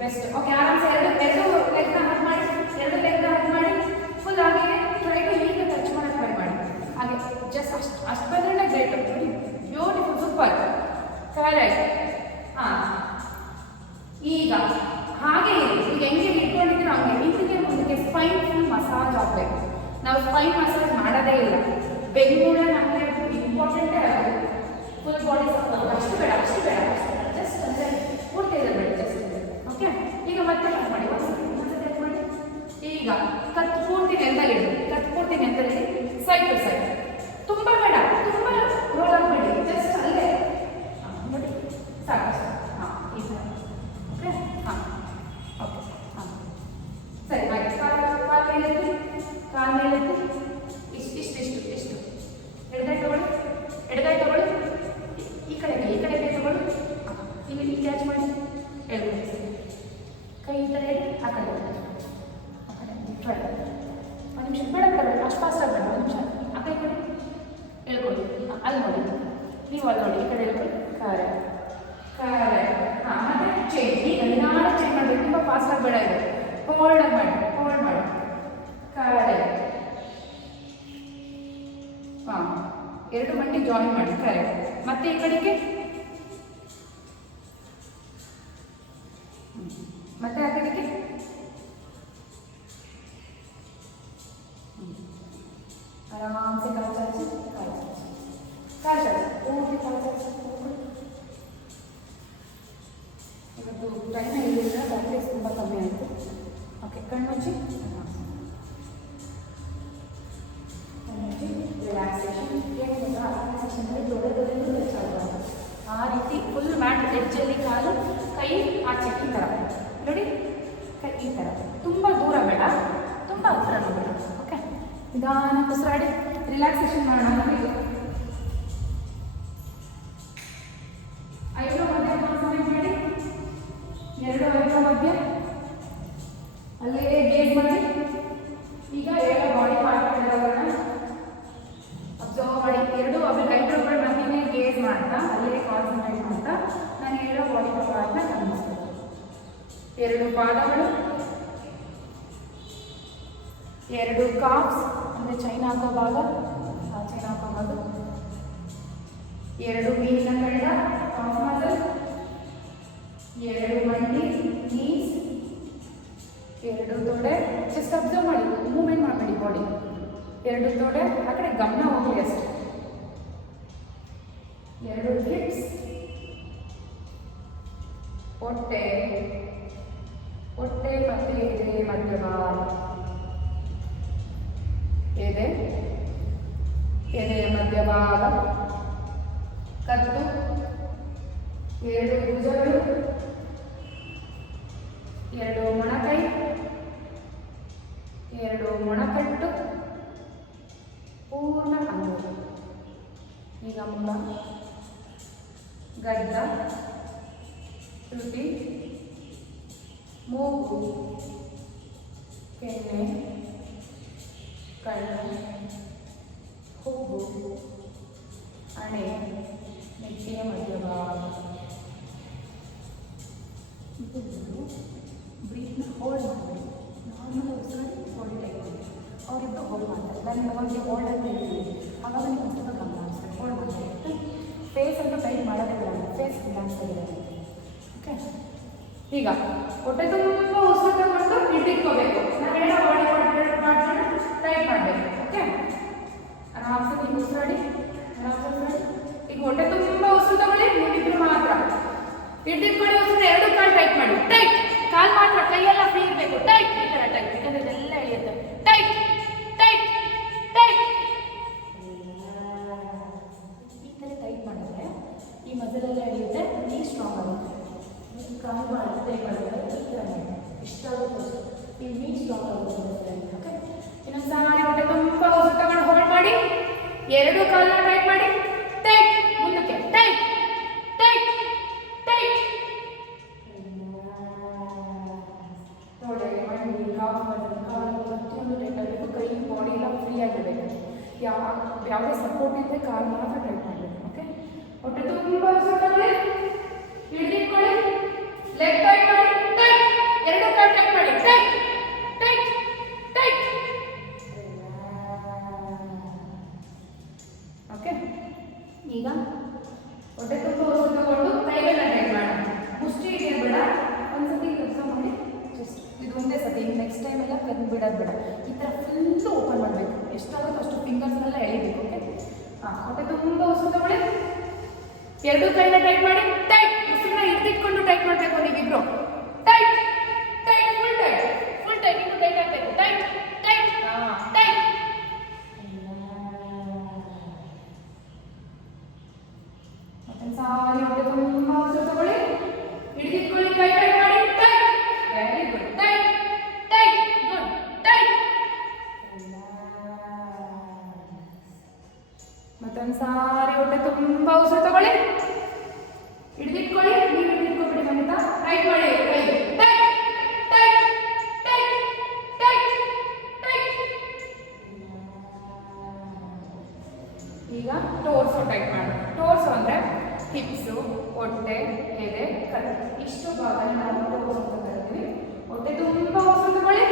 ಬೆಸ್ಟ್. ಓಕೆ, ಆರಾಮ್ಸೆ ಎರಡು ಲೆಗ್ನ ಹಗ್ ಮಾಡಿ, ಎರಡು ಲೆಗ್ನ ಹಗ್ ಮಾಡಿ. ಫುಲ್ ಹಾಗೆ ಟ್ರೈ ಟು ಈಗ ಟಚ್ ಮಾಡೋಕ್ಕೆ ಟ್ರೈ ಮಾಡಿ. ಹಾಗೆ ಜಸ್ಟ್ ಅಷ್ಟು ಬಂದ್ರೆ ಗ್ರೇಟ್. ನೋಡಿ, ಬ್ಯೂಟಿಫುಲ್, ಸೂಪರ್, ಕರೆಕ್ಟ್. ಹಾಂ, ಈಗ ಹಾಗೆ ಇರಿ. ಈಗ ಹೆಂಗೆ ಇಟ್ಕೊಂಡಿದ್ರೆ ಹಂಗೆ ಹಿಂದಿಗೆ ಮುಂದಕ್ಕೆ ಸ್ಪೈನ್ ಫುಲ್ ಮಸಾಜ್ ಆಗಬೇಕು. ನಾವು ಸ್ಪೈನ್ ಮಸಾಜ್ ಮಾಡೋದೇ ಇಲ್ಲ. ಬೆಂಗಳೂರ ನಮಗೆ ಇಂಪಾರ್ಟೆಂಟೇ ಆಗೋದು. ಫುಲ್ ಬಾಡಿ ಅಷ್ಟು ಬೇಡ, ಅಷ್ಟು ಬೇಡ, ಜಸ್ಟ್ ಅಂದರೆ ಪೂರ್ತಿ ಇದೆ ಬೇಡ, ಜಸ್ಟ್. ಓಕೆ, ಈಗ ಮತ್ತೆ ಟಚ್ ಮಾಡಿ, ಮತ್ತೆ ಟಚ್ ಮಾಡಿ. ಈಗ ಕತ್ತು ಪೂರ್ತಿ ನೆಲದಲ್ಲಿಡಿ, ಕತ್ತು ಪೂರ್ತಿ ನೆಲದಲ್ಲಿಡಿ, ಸೈಡ್ ಟು ಸೈಡ್. ತುಂಬ ಬೇಡ, ತುಂಬ ರೋಲ್ ಆಗಬೇಡಿ, ಜಸ್ಟ್ ಅಲ್ಲೇ. ಹಾಂ, ನೋಡಿ, ಸಾಕು. ಹಾಂ, ಈ ಥರ. ಓಕೆ, ಹಾಂ, ಓಕೆ, ಹಾಂ, ಸರಿ. ಆಯ್ತು, ಕಾಲು ಮೇಲೆತ್ತಿ, ಕಾಲು ಮೇಲೆತ್ತಿ. ಇಷ್ಟು ಎಡಗೈ ತಗೊಳ್ಳಿ, ಎಡಗೈ ತಗೊಳ್ಳಿ, ಈ ಕಡೆ ತಗೊಳ್ಳಿ. ಇಲ್ಲಿ ಕ್ಯಾಚ್ ಮಾಡಿ, ಎಡಗೈ ಕೈ ಈ ಥರ ಹೇಳಿ, ಆ ಕಡೆ ಟ್ರೈ. ಒಂದು ನಿಮಿಷ ಬೇಡ, ಅಷ್ಟು ಫಾಸ್ಟ್ ಆಗಬೇಡ, ಒಂದು ನಿಮಿಷ. ಆ ಕೈ ಕೊಡಿ, ಹೇಳ್ಕೊಳ್ಳಿ. ಅಲ್ಲಿ ನೋಡಿ, ನೀವು ಅಲ್ಲಿ ನೋಡಿ, ಈ ಕಡೆ ಹೇಳ್ಕೊಳ್ಳಿ. Correct, correct. ಹಾಂ, ಮತ್ತೆ ಚೇಂಜ್. ಈಗ ನಿಧಾನ ಚೇಂಜ್ ಮಾಡಬೇಕು, ತುಂಬ ಫಾಸ್ಟ್ ಆಗಬೇಡ. ಇದು ಹೋಲ್ಡ್ ಮಾಡಿ, ಹೋಲ್ಡ್ ಮಾಡಿ. ಕರೆಕ್ಟ್. ಹಾಂ, ಎರಡು ಮಂಡಿ ಜಾಯಿನ್ ಮಾಡಿ. ಕರೆಕ್ಟ್. ಮತ್ತೆ ಈ ಕಡೆಗೆ, ಮತ್ತೆ ಆ ಕಡೆಗೆ. ಆರಾಮ್ಸೆ ಕಾಲು ಚಾಚಿ, ಕಾಲು ಚಾಚಿ, ಪೂರ್ತಿ ಕಾಲು ಚಾಚಿ. ಇವತ್ತು ಟೈಮ್ ಇರಲಿಲ್ಲ, ಪ್ರಾಕ್ಟೀಸ್ ತುಂಬ ಕಮ್ಮಿ ಆಯಿತು. ಓಕೆ, ಕಣ್ಮುಚ್ಚಿ, ರಿಲ್ಯಾಕ್ಸೇಷನ್. ಏನು ಗೊತ್ತಾ, ರಿಲ್ಯಾಕ್ಸೇಷನಲ್ಲಿ ದೊಡ್ಡದೊಂದು ಟಚ್ ಆಗಬಾರ್ದು. ಆ ರೀತಿ ಫುಲ್ ಮ್ಯಾಟ್ ಎಡ್ಜಲ್ಲಿ ಕಾಲು, ಕೈ ಆಚೆ ಈ ಥರ ನೋಡಿ, ಕೈ ಈ ಥರ. ತುಂಬ ದೂರ ಬೇಡ, ತುಂಬ ಹತ್ರ ಬೇಡ. ಓಕೆ, ನಿಧಾನ ಉಸಿರಾಡಿ ರಿಲ್ಯಾಕ್ಸೇಷನ್ ಮಾಡೋಣ. ನಮಗೆ ಐಬ್ರೋ ಮಧ್ಯ ಕಾನ್ಸಂಟ್ರೇಟ್ ಮಾಡಿ, ಎರಡು ಐಬ್ರೋ ಮಧ್ಯ ಅಲ್ಲೇ ಗೇಜ್ ಮಾಡಿ. ಈಗ ಎಲ್ಲ ಬಾಡಿ ಪಾರ್ಟ್ಗಳನ್ನ ಅಬ್ಸರ್ವ್ ಮಾಡಿ. ಎರಡು ಐಬ್ರೋಗಳ ಮಧ್ಯೆ ಗೇಜ್ ಮಾಡ್ತಾ, ಅಲ್ಲೇ ಕಾನ್ಸಂಟ್ರೇಟ್ ಮಾಡ್ತಾ ನಾನು ಎಲ್ಲ ಬಾಡಿ ಪಾರ್ಟ್ನ ಗಮನಿಸ್ತೀನಿ. ಎರಡು ಪಾದಗಳು, ಎರಡು ಕಾಫ್ಸ್ ಅಂದರೆ ಚೈನ್ ಹಾಕೋ ಭಾಗ, ಚೈನ್ ಹಾಕೋ ಭಾಗ, ಎರಡು ಮೀನಿನ ಕಳ್ಳ ಕಾಫ್ ಮಸಲ್, ಎರಡು ಮಂಡಿ ನೀಸ್, ಎರಡು ತೊಡೆ. ಜಸ್ಟ್ ಅಬ್ಸರ್ವ್ ಮಾಡಿ, ಮೂವ್ಮೆಂಟ್ ಮಾಡಬೇಡಿ ಬಾಡಿ. ಎರಡು ತೊಡೆ, ಆ ಕಡೆ ಗಮನ ಹೋಗಲಿ ಅಷ್ಟೇ. ಎರಡು ಹಿಪ್ಸ್, ಹೊಟ್ಟೆ, ಹೊಟ್ಟೆ ಮತ್ತು ಎದೆ ಮಧ್ಯಭಾಗ, ಎದೆಯ ಮಧ್ಯಭಾಗ, ಕತ್ತು, ಎರಡು ಭುಜಗಳು, ಎರಡು ಮೊಣಕೈ, ಎರಡು ಮೊಣಕಟ್ಟು, ಪೂರ್ಣ ಅಂಗು. ಈಗ ಮುಖ, ಗಡ್ಡ, ತುಟಿ, ಮೂಗು, ಕೆನ್ನೆ, ಕಣ್ಣು, ಹುಬ್ಬು, ಹಣೆ, ನೆತ್ತಿಯ ಮಧ್ಯಭಾಗ. ಬ್ರೀತ್ನ ಹೋಲ್ಡ್ ಮಾಡಿ, ನಾರ್ಮಲ್ ಉಸಿರಾಡಿ ಹೋಲ್ಡ್ ತೆಗೆದು ಅವರಿಬ್ಬರು ಹೋಲ್ಡ್ ಮಾಡ್ತಾರೆ. ನಾನು ನಮಗೆ ಹೋಲ್ಡ್ ಅಂತ ಹೇಳ್ತೀವಿ, ಆವಾಗ ನೀವು ಸ್ವಲ್ಪ ಗಮನ ಅನಿಸ್ತಾರೆ, ಹೋಲ್ಡ್ ಮಾಡ್ತಾರೆ. ಫೇಸ್ ಅಂತೂ ಟೈಟ್ ಮಾಡೋದೇ ಬೇಡ, ಫೇಸ್ ರಿಲ್ಯಾಕ್ಸ್ ಆಗಿದೆ. ಓಕೆ, ಈಗ ಹೊಟ್ಟೆ ತುಂಬ ಉಸಿರು ತಗೊಂಡು ಇಟ್ಟಿಟ್ಕೋಬೇಕು. ನಾವೆಲ್ಲ ಬಾಡಿ ಮಾಡ್ಕೊಂಡು ಟೈಟ್ ಮಾಡಬೇಕು. ಓಕೆ, ಆರಾಮ್ಸೆ ನೀವು ಉಸಿರಾಡಿ, ಆರಾಮ್ಸೆ ಉಸಿರಾಡಿ. ಈಗ ಹೊಟ್ಟೆ ತುಂಬ ಉಸಿರು ತಗೊಳ್ಳಿ, ನೀವಿಬ್ರು ಮಾತ್ರ ಹಿಡ್ದಿಟ್ಕೊಳ್ಳಿ. ಉಸಿರು ಎರಡು ಕಾಲು ಟೈಟ್ ಮಾಡಿ, ಟೈಟ್. ಕಾಲು ಮಾತ್ರ, ಕೈಯೆಲ್ಲ ಫ್ರೀ ಇರಬೇಕು. ಟೈಟ್, ಈ ಥರ ಟೈಟ್, ಯಾಕಂದ್ರೆ ಇದೆಲ್ಲ ಎಳೆಯುತ್ತೆ. Tight tight tight. ಈ ಥರ ಟೈಟ್ ಮಾಡಿದ್ರೆ ಈ ಮಸಲ್ ಎಲ್ಲ ಎಳೆಯುತ್ತೆ, ನೀ ಸ್ಟ್ರಾಂಗ್ ಆಗುತ್ತೆ. ಕಾಲು ಟೈಟ್ ಮಾಡಿದ್ರೆ ಈ ಥರ ಇಷ್ಟಾಗುತ್ತೆ, ಈ ನೀ ಸ್ಟ್ರಾಂಗ್ ಆಗುತ್ತೆ. ಓಕೆ, ಇನ್ನೊಂದು ಸಾರಿ ಹೊಟ್ಟೆ ತುಂಬ ಉಸಿರು ತಗೊಂಡು ಹೋಲ್ಡ್ ಮಾಡಿ, ಎರಡು ಕಾಲನ್ನ ಟೈಟ್ ಮಾಡಿ. ಟೈಟ್, ಮುಂದಕ್ಕೆ ಟೈಟ್ ಟೈಟ್ ಟೈಟ್. ನೋಡಿ, ಮಂಡಿ, ಕಾಲು ಪ್ರತಿಯೊಂದು ಟೈಟ್ ಆಗಬೇಕು. ಕೈ, ಬಾಡಿ ಎಲ್ಲ ಫ್ರೀ ಆಗಿರಬೇಕು. ಯಾವುದೇ ಸಪೋರ್ಟ್ ಇದ್ದರೆ ಕಾಲು ಮಾತ್ರ ಟೈಟ್ ಮಾಡಬೇಕು. ಓಕೆ, ಹೊಟ್ಟೆ ತುಂಬ ಉಸಿರು ತಗೊಳ್ಳಿ, ಹಿಡಿದಿಟ್ಕೊಳ್ಳಿ. ಲೆಗ್ ಟೈಟ್ ಮಾಡಿ, ಟೈಟ್. ಎರಡು ಕಾಲು ಟೈಟ್ ಮಾಡಿ, ಟೈಟ್ ಟೈಟ್ ಟೈಟ್. ಓಕೆ, ಈಗ ಹೊಟ್ಟೆ ತುಂಬ ಉಸಿರು ತಗೊಂಡು ಕೈಗಳನ್ನ ಟೈಟ್ ಮಾಡೋಣ. ಮುಷ್ಟಿ ಹಿಡಿಯೋದು ಬೇಡ, ಒಂದ್ಸತಿ ಕೆಲಸ ಮಾಡಿ, ಜಸ್ಟ್ ಇದು ಒಂದೇ ಸತಿ. ನೆಕ್ಸ್ಟ್ ಟೈಮ್ ಎಲ್ಲ ಕದ್ದು ಬಿಡೋದು ಬೇಡ. ಈ ಥರ ಫುಲ್ಲು ಓಪನ್ ಮಾಡಬೇಕು, ಎಷ್ಟಾಗುತ್ತೋ ಅಷ್ಟು ಫಿಂಗರ್ಸ್ನೆಲ್ಲ ಎಳಿಬೇಕು. ಓಕೆ, ಹಾಂ, ಹೊಟ್ಟೆ ತುಂಬ ಉಸಿರು ತಗೊಳ್ಳಿ, ಎರಡು ಕೈನ ಟೈಟ್ ಮಾಡಿ. ಟೈಟ್, ಉಸಿರನ್ನ ಹಿಡಿದಿಟ್ಕೊಂಡು ಟೈಟ್ ಮಾಡಬೇಕು ನೀವಿಬ್ರು. Tight tight, full tight, full tight. ಇನ್ನು ಟೈಟ್ ಆಗಬೇಕು. ಟೈಟ್ ಟೈಟ್, ಹಾಂ, ಟೈಟ್. ಮತ್ತೆ ಸಾರಿ ಹೊಟ್ಟೆ ತುಂಬ ಉಸಿರು ತಗೊಳ್ಳಿ, ಹಿಡಿದಿಟ್ಕೊಳ್ಳಿ, ಕೈ ಟೈಟ್ ಮಾಡಿ. Tight, very good. Tight tight, good. Tight. ಮತ್ತೊಂದು ಸಾರಿ ಹೊಟ್ಟೆ ತುಂಬ ಉಸಿರು ತಗೊಳ್ಳಿ, ಹಿಡಿದಿಟ್ಕೊಳ್ಳಿ. ನೀವು ಹಿಡಿದಿಟ್ಕೊಬಿಡಿ ನಮ್ಮಿಂದ. ಟೈಟ್ ಮಾಡಿ ಕೈ. Tight tight tight tight tight. ಈಗ ಟೋರ್ಸು ಟೈಟ್ ಮಾಡೋಣ. ಟೋರ್ಸು ಅಂದರೆ ಹಿಪ್ಸು, ಹೊಟ್ಟೆ, ಎದೆ, ಕೈ, ಇಷ್ಟು ಭಾಗ ನಾವು ಟೋರ್ಸ್ ಅಂತ ಕರಿತೀವಿ. ಹೊಟ್ಟೆ ತುಂಬ ಉಸಿರು ತಗೊಳ್ಳಿ,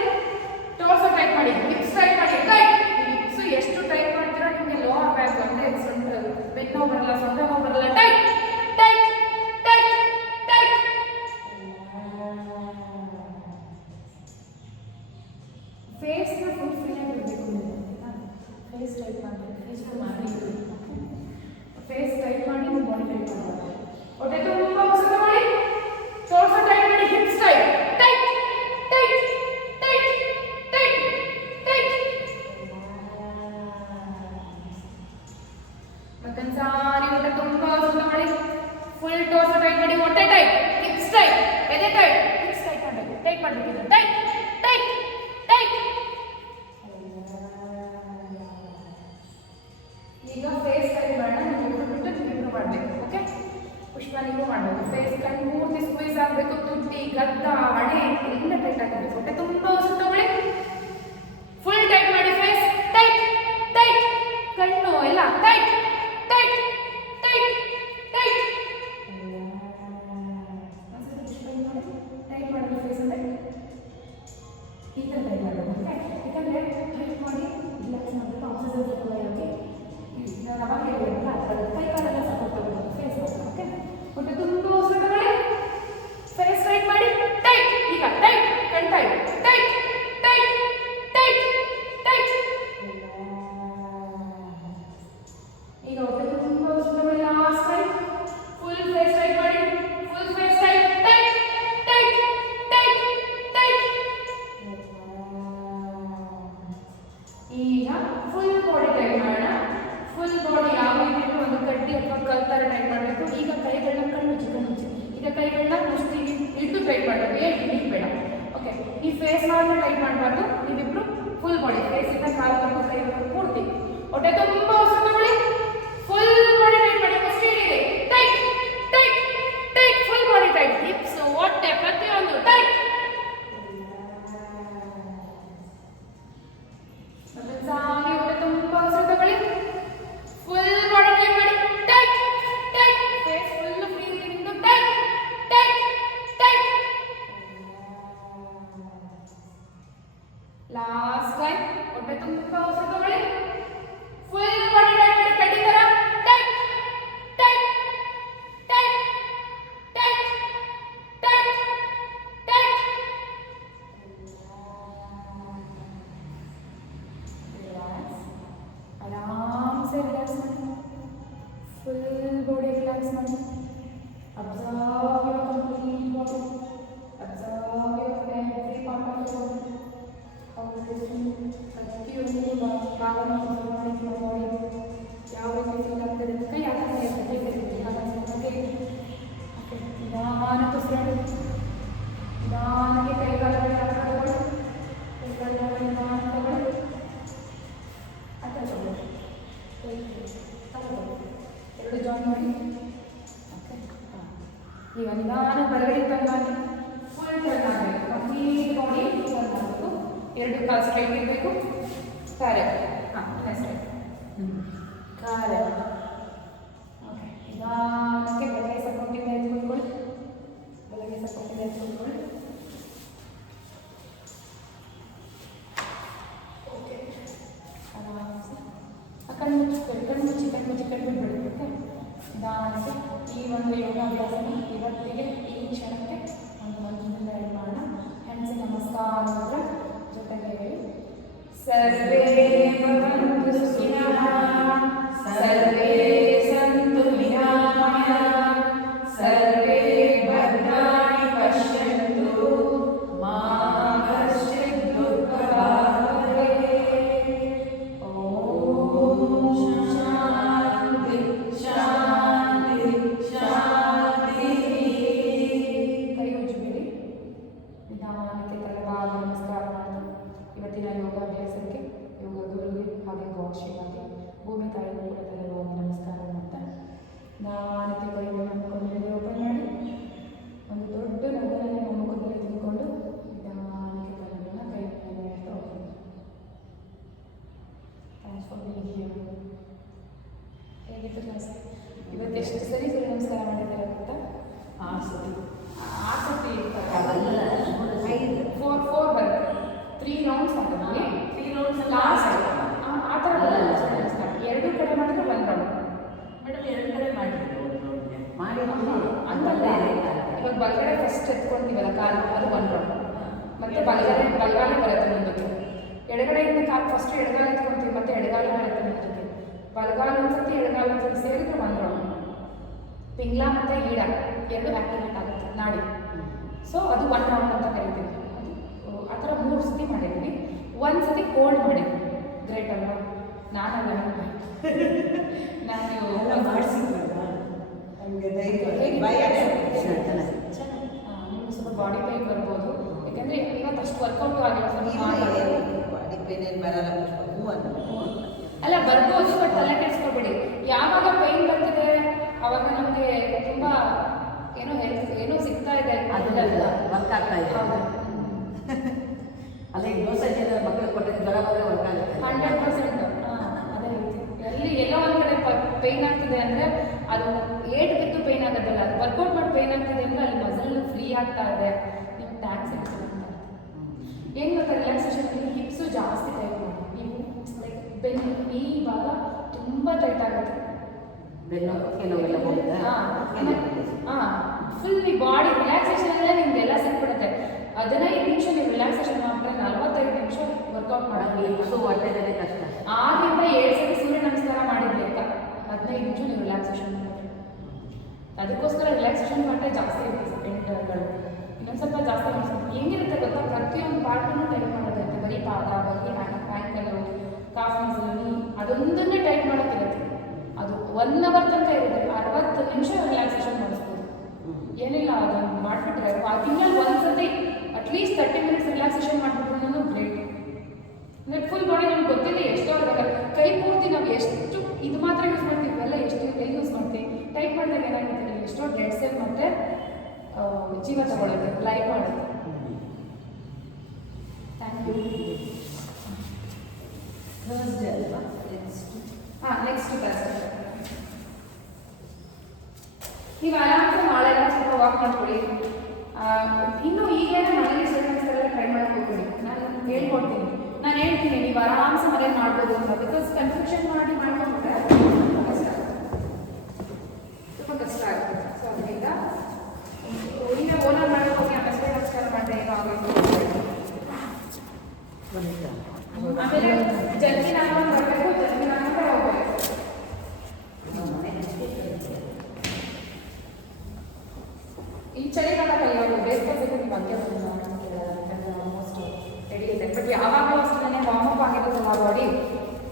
ಟೋರ್ಸು ಟೈಟ್ ಮಾಡಿ. ಹಿಪ್ಸ್ ಟೈಟ್ ಮಾಡಿ. ಟೈಟ್. ಹಿಪ್ಸು ಎಷ್ಟು ಟೈಟ್ ಮಾಡ್ತೀರೋ ನಿಮಗೆ ಲೋವರ್ ಬ್ಯಾಕ್ ಅಂದರೆ ಬೆನ್ನು ನೋವು ಬರಲ್ಲ, ಸೊಂಟ ನೋವು ಬರಲ್ಲ. Tight tight tight tight. ಫೇಸ್ನ ಫುಲ್ ಫ್ರೀ ಆಗಿರಬೇಕು. ಫೇಸ್ ಟೈಟ್ ಮಾಡಬೇಕು, ಫೇಸ್ ಮಾಡಿ, ಫೇಸ್ ಟೈಟ್ ಮಾಡಿ, ಬಾಡಿ ಟೈಟ್ ಮಾಡಬೇಕು. ಹೊಟ್ಟೆ ತುಂಬ ಉಸಿರು ತಗೊಳ್ಳಿ, ಟೋರ್ಸು ಟೈಟ್ ಮಾಡಿ. Hips tight tight tight tight tight tight. ಮತ್ತೊಂದು ಸಾರಿ ಹೊಟ್ಟೆ ತುಂಬ ಉಸಿರು ತಗೊಳ್ಳಿ, ಫುಲ್ ಟೋರ್ಸು ಟೈಟ್ ಮಾಡಿ. ಹೊಟ್ಟೆ ಟೈಟ್, ಹಿಪ್ಸ್ ಟೈಟ್, ಎದೆ ಟೈಟ್, ಹಿಪ್ಸ್ ಟೈಟ್ ಮಾಡಬೇಕು. ಟೈಟ್ ಮಾಡಬೇಕು. Tight tight tight. ಈಗ ಫೇಸ್ ಟೈಟ್ ಮಾಡೋಣ. ನೀವು ಬಿಟ್ಟು ನೀವು ಮಾಡಬೇಕು. ಓಕೆ, ಪುಷ್ಪ ನೀವು ಮಾಡಬೇಕು. ಫೇಸ್ ಕಣ್ಣು ಪೂರ್ತಿ ಸ್ಕ್ವೀಸ್ ಆಗಬೇಕು. ತುಟಿ, ಗದ್ದ, ಹಣೆ ಎಲ್ಲ ಟೈಟ್ ಆಗಬೇಕು. ಹೊಟ್ಟೆ ತುಂಬ ಉಸಿರು ತಗೊಳ್ಳಿ, ಫುಲ್ ಟೈಟ್ ಮಾಡಿ. ಫೇಸ್ ಟೈಟ್ ಟೈಟ್, ಕಣ್ಣು ಎಲ್ಲ tight tight tight tight. Tight ಮಾಡಬೇಕು. ಫೇಸ್ ಅಂದರೆ ಈ ಥರ ಟೈಟ್ ಮಾಡಬೇಕು. ಓಕೆ, ಯಾಕಂದರೆ ಟೈಟ್ ಮಾಡಿ ರಿಲ್ಯಾಕ್ಸ್ ಮಾಡಬೇಕು. ಆಕ್ಸಿಜನ್ ಸಪ್ಲೈ ಆಗಿ ನಾನು ಅವಾಗ ಹೇಳಿಲ್ಲ, ಕೈ ಕಾಲೆಲ್ಲ ಸಪೋರ್ಟ್ ತಗೋಬೇಕು. ಫೇಸ್ ಮಾತ್ರ. ಓಕೆ, ಹೊಟ್ಟೆ ತುಂಬ ಉಸಿರು ತಗೊಳ್ಳಿ, ಫೇಸ್ ಟೈಟ್ ಮಾಡಿ. ಟೈಟ್. ಈಗ ಟೈಟ್, ಕಣ್ ಟೈಟ್ ಟೈಟ್ ಟೈಟ್ ಪ್ರತಿಯೊಂದು ಭಾಗನ ಮಾಡಿ ಯಾವ ರೀತಿ ಫೀಲ್ ಆಗ್ತದೆ ಅಂತ ಕೈ ಹಾಕಿ ಇರ್ತದೆ ಓಕೆ ನಿಧಾನಕ್ಕೆ ಉಸಿರಾಡಿ ನಿಧಾನಕ್ಕೆ ಕೈಗಾಲಗಳ ಹತ್ರ ತಗೊಳ್ಳಿ ಕೈಗಾಲಗಳ ನಿಧಾನ ತಗೊಳ್ಳಿ ಹತ್ರ ತಗೊಳ್ಳಿ ಕೈ ತಗೊಳ್ಳಿ ಎರಡು ಜಾಯಿನ್ ಮಾಡಿ ಓಕೆ ಈಗ ನಿಧಾನ ಬಲಗಡೆ ತಂದಾಗಿ ಫುಲ್ ಟರ್ನ್ ಆಗಬೇಕು ಕಂಪ್ಲೀಟ್ ಬಾಡಿ ಟರ್ನ್ ಆಗಬೇಕು ಎರಡು ಕಾಲು ಸ್ಟ್ರೈಟ್ ಇರಬೇಕು ಕರೆಕ್ಟ್ ಹಾಂ ಸ್ಟ್ರೈಟ್ ಕರೆಕ್ಟ್ ಓಕೆ ನಿಧಾನಕ್ಕೆ ಬಲಗೈ ಸಪೋರ್ಟಿಂದ ಎತ್ಕೊಳ್ಕೊಳ್ಳಿ ಬಲಗೈ ಸಪೋರ್ಟಿಂದ ಎತ್ಕೊಳ್ಕೊಳ್ಳಿ ಓಕೆ ಆರಾಮ್ಸೆ ಕಣ್ಣು ಮುಚ್ಚಿ ಬಿಡಬೇಕು ನಿಧಾನಕ್ಕೆ ಈ ಒಂದು ಯೋಗಾಭ್ಯಾಸನ ಇವತ್ತಿಗೆ ಈ ಕ್ಷಣಕ್ಕೆ ಒಂದು ಮಂತ್ರದಿಂದ ಏನು ಮಾಡೋಣ ಹ್ಯಾಂಡ್ಸ್ ನಮಸ್ಕಾರ ಮುದ್ರ ಜೊತೆಗೆ ಹೇಳಿ ಸರ್ವೇ ಭವಂತು ಸುಖಿನಃ ಸರ್ವೇ ಸಂತು ನಿರಾಮಯಾಃ ಸರ್ವೇ ಭದ್ರಾಣಿ ಪಶ್ಯಂತು ಮಾ ಕಶ್ಚಿತ್ ದುಃಖಭಾಗ್ಭವೇತ್ ಓಂ ಶಾಂತಿ ಶಾಂತಿ ಶಾಂತಿ ಕೈ ಉಜ್ಜಿಬಿಡಿ ನಿಧಾನಕ್ಕೆ ತಲೆಭಾಗ ನಮಸ್ಕಾರ ಮಾಡಿ ಇವತ್ತಿನ ಯೋಗಾಭ್ಯಾಸಕ್ಕೆ ಯೋಗ ಗುರುಗೆ ಹಾಗೆ ಗೌಶ್ರೀಗೆ ಭೂಮಿ ತಾಯಿಗೂ ಕೂಡ ತಲೆಭಾಗ ನಮಸ್ಕಾರ ಮಾಡ್ತಾ ನಿಧಾನಕ್ಕೆ ಕೈಗಳನ್ನು ಮುಖದಲ್ಲಿ ಓಪನ್ ಮಾಡಿ ಒಂದು ದೊಡ್ಡ ನಗುವನ್ನು ನಿಮ್ಮ ಮುಖದಲ್ಲಿ ತಿಳ್ಕೊಂಡು ನಿಧಾನಕ್ಕೆ ಕೈಗಳನ್ನು ಕೈ ಮೇಲೆ ಹೇಳ್ತಾ ಹೋಗಿ ಥ್ಯಾಂಕ್ಸ್ ಫಾರ್ ಬೀಯಿಂಗ್ ಹಿಯರ್ ಹೇಗಿತ್ತು ಕ್ಲಾಸ್ ಇವತ್ತು ಎಷ್ಟು ಸರಿ ಸೂರ್ಯ ನಮಸ್ಕಾರ ಮಾಡಿದ್ದೀರಾ ಗೊತ್ತಾ 6 ಸತಿ ಫೋರ್ ಬರುತ್ತೆ 3 ರೌಂಡ್ಸ್ ಆಗ್ತದೆ 3 ರೌಂಡ್ಸ್ ಲಾಸ್ಟ್ ಆ ಥರ ಸೂರ್ಯ ನಮಸ್ಕಾರ ಎರಡು ಕಡೆ ಮಾಡಿದ್ರೆ 1 ರೌಂಡ್ ಮೇಡಮ್ ಎರಡು ಕಡೆ ಮಾಡಿದ್ರು ಅಂತಲ್ಲ ಇವಾಗ ಬಲಗಡೆ ಫಸ್ಟ್ ಎತ್ಕೊಳ್ತೀವಲ್ಲ ಕಾಲು ಅದು 1 ರೌಂಡ್ ಮತ್ತೆ ಬಲಗಾಲ ಬರುತ್ತೆ ಮುಂದಕ್ಕೆ ಎಡಗಡೆಯಿಂದ ಕಾಲು ಫಸ್ಟ್ ಎಡಗಾಲ ಎತ್ಕೊಳ್ತೀವಿ ಮತ್ತೆ ಎಡಗಾಲ ಬರುತ್ತೆ ಮುಂದಕ್ಕೆ ಬಲಗಾಲ ಒಂದ್ಸತಿ ಎಡಗಾಲ ಒಂದ್ಸತಿ ಸೇರಿದ್ರೆ 1 ರೌಂಡ್ ಪಿಂಗ್ಲಾ ಮತ್ತು ಈಡ ಎರಡು ಆಕ್ಟಿವೇಟ್ ಆಗುತ್ತೆ ನಾಡಿ ಸೊ ಅದು 1 ರೌಂಡ್ ಅಂತ ಕರಿತೀವಿ ಅದು ಆ ಥರ 3 ಸತಿ ಮಾಡಿದ್ದೀನಿ 1 ಸತಿ ಹೋಲ್ಡ್ ಮಾಡಿದ್ದೀನಿ ಗ್ರೇಟ್ ಅಲ್ವಾ ನಾನಲ್ಲ ನಾನು ನಿಮ್ಗೆ ಸ್ವಲ್ಪ ಬಾಡಿ ಪೇನ್ ಬರ್ಬೋದು ಯಾಕಂದರೆ ಇವತ್ತು ಅಷ್ಟು ವರ್ಕೌಟ್ ಆಗಿಲ್ಲ ಅಲ್ಲ ಬರ್ಬೋದು ಬಟ್ ತಲೆ ಕೆಡಿಸ್ಕೊಬೇಡಿ ಯಾವಾಗ ಪೇನ್ ಬರ್ತಿದೆ ಆವಾಗ ನಮಗೆ ತುಂಬ ಏನೋ ಸಿಗ್ತಾ ಇದೆ ಅದಲ್ಲ ವರ್ಕ್ ಆಗ್ತಾ ಇದೆ ಹೌದು ಅಲ್ಲ ಈಗ ದೋಸೆ ಮಕ್ಕಳು ಕೊಟ್ಟಿದ್ದು ಜ್ವರ ಬಂದರೆ ವರ್ಕ್ ಆಗುತ್ತೆ 100% ಅದೇ ರೀತಿ ಎಲ್ಲೋ ಒಂದು ಕಡೆ ಪೇಯ್ನ್ ಆಗ್ತಿದೆ ಅಂದರೆ ಅದು ಏಟ್ ಬಿದ್ದು ಪೇಯ್ನ್ ಆಗೋದಲ್ಲ ಅದು ವರ್ಕೌಟ್ ಮಾಡಿ ಪೇಯ್ನ್ ಆಗ್ತಿದೆ ಅಂದರೆ ಅಲ್ಲಿ ಮಸಲ್ ಫ್ರೀ ಆಗ್ತಾ ಇದೆ ನಿಮ್ಗೆ ಟ್ಯಾಕ್ಸ್ ಇರ್ತದೆ ಅಂತ ಏನು ಗೊತ್ತಾ ರಿಲ್ಯಾಕ್ಸೇಷನಲ್ಲಿ ಹಿಪ್ಸು ಜಾಸ್ತಿ ಟೈಟ್ ಮಾಡಿ ನೀವು ಲೈಕ್ ಬೆನ್ನು ಈ ಭಾಗ ತುಂಬ ಟೈಟ್ ಆಗುತ್ತೆ ಫುಲ್ ಈ ಬಾಡಿ ರಿಲ್ಯಾಕ್ಸೇಷನಲ್ಲೇ ನಿಮ್ಗೆಲ್ಲ ಸಿಕ್ಬಿಡುತ್ತೆ 15 ನಿಮಿಷ ನೀವು ರಿಲ್ಯಾಕ್ಸೇಷನ್ ಮಾಡಿದ್ರೆ 45 ನಿಮಿಷ ವರ್ಕೌಟ್ ಮಾಡೋದು ಸೊ ಹೊಟ್ಟೆದೇ ಕಷ್ಟ 6 ರಿಂದ 7 ಸತಿ ಸೂರ್ಯ ನಮಸ್ಕಾರ ಮಾಡಿದ್ರಿ ಅಂತ 15 ನಿಮಿಷ ನೀವು ರಿಲ್ಯಾಕ್ಸೇಷನ್ ಮಾಡಿದ್ರೆ ಅದಕ್ಕೋಸ್ಕರ ರಿಲ್ಯಾಕ್ಸೇಷನ್ ಮಾಡಿದ್ರೆ ಜಾಸ್ತಿ ಇರುತ್ತೆ ಸೆಕೆಂಡ್ಗಳು ಇನ್ನೊಂದು ಸ್ವಲ್ಪ ಜಾಸ್ತಿ ಅನಿಸುತ್ತೆ ಹೆಂಗಿರುತ್ತೆ ಗೊತ್ತಾ ಪ್ರತಿಯೊಂದು ಪಾರ್ಟನ್ನು ಟೈಟ್ ಮಾಡೋದಿರುತ್ತೆ ಬರೀ ಪಾದ ಬರೀ ಆ್ಯಂಕಲು ಕಾಫ್ ಮಸಲ್ ಅದೊಂದನ್ನೇ ಟೈಟ್ ಮಾಡೋಕ್ಕಿರುತ್ತೆ ಅದು 1 ಅವರ್ ತನಕ ಇರುತ್ತೆ 60 ನಿಮಿಷ ರಿಲ್ಯಾಕ್ಸೇಷನ್ ಮಾಡಿಸ್ಬೋದು ಏನಿಲ್ಲ ಅದನ್ನು ಮಾಡಿಬಿಟ್ರೆ ಆ ತಿಂಗಳಲ್ಲಿ ಒಂದ್ಸತಿ ಅಟ್ಲೀಸ್ಟ್ 30 ಮಿನಿಟ್ಸ್ ರಿಲ್ಯಾಕ್ಸೇಷನ್ ಮಾಡಿಬಿಟ್ರೆ ನಾನು ಗ್ರೇಟ್ ಅಂದರೆ ಫುಲ್ ಬಾಡಿ ನಮ್ಗೆ ಗೊತ್ತಿಲ್ಲ ಎಷ್ಟು ಆಗಲ್ಲ ಕೈ ಪೂರ್ತಿ ನಾವು ಎಷ್ಟು ಇದು ಮಾತ್ರ ಯೂಸ್ ಮಾಡ್ತೀವಿ ಇವೆಲ್ಲ ಎಷ್ಟು ಕೈ ಯೂಸ್ ಮಾಡ್ತೀವಿ ಟೈಟ್ ಮಾಡಿದಾಗ ಏನಾಗುತ್ತೆ ಎಷ್ಟೋ ಡೆಡ್ ಸೆಲ್ ಮತ್ತೆ ಜೀವ ತಗೊಳುತ್ತೆ ಲೈಫ್ ಮಾಡುತ್ತೆ ಥ್ಯಾಂಕ್ ಯು ಥರ್ಸ್ಡೇ ಅಲ್ವಾ ನೆಕ್ಸ್ಟ್ ಕ್ಲಾಸ್ ನೀವು ಆರಾಮ್ಸೆ ನಾಳೆ ಎಲ್ಲ ಸ್ವಲ್ಪ ವಾಕ್ ಮಾಡ್ಕೊಳ್ಳಿ ಇನ್ನೂ ಈಗೇನೆ ಮನೇಲಿ ಸೆಕೆಂಡ್ಸ್ಗೆಲ್ಲ ಟ್ರೈ ಮಾಡಿ ಹೋಗ್ಬಿಡಿ ನಾನು ಹೇಳ್ಕೊಡ್ತೀನಿ ನಾನು ಹೇಳ್ತೀನಿ ನೀವು ಆರಾಮ್ಸೆ ಮನೇಲಿ ಮಾಡ್ಬೋದು ಅಂತ ಬಿಕಾಸ್ ಕನ್ಫ್ಯೂಷನ್ ಮಾಡಿ ಮಾಡ್ಕೊಂಡ್ರೆ ತುಂಬ ಕಷ್ಟ ಆಗುತ್ತೆ ಸೊ ಅದರಿಂದ ಈಗ ಓನರ್ ಮಾಡೋಕೆ ಹೋಗಿ ಅಷ್ಟೇ ನಮಸ್ಕಾರ ಮಾಡಿದೆ ಈಗ ಆಮೇಲೆ ಜಲ್ದಿ ನಾನು ಬರಬೇಕು ಜಲ್ದಿ ನಾನು ಹೋಗ್ಬೇಕು ಈ ಚಳಿಗಾಲದಲ್ಲಿ ಇವಾಗ ಬೇಸಿಗೆ ನೀವು ಹಂಗೆ ಬಂದು ಆಲ್ಮೋಸ್ಟ್ ನಡೆಯುತ್ತೆ. ಬಟ್ ಯಾವಾಗಲೂ ಅಷ್ಟೇ ವಾರ್ಮಪ್ ಆಗಿರುತ್ತಲ್ಲ ಬಾಡಿ,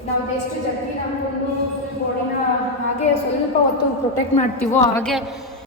ನಾವು ಎಷ್ಟು ಜಗ್ಗಿ ನಮ್ಮೊಂದು ಫುಲ್ ಬಾಡಿನ ಹಾಗೆ ಸ್ವಲ್ಪ ಹೊತ್ತು ಪ್ರೊಟೆಕ್ಟ್ ಮಾಡ್ತೀವೋ ಹಾಗೆ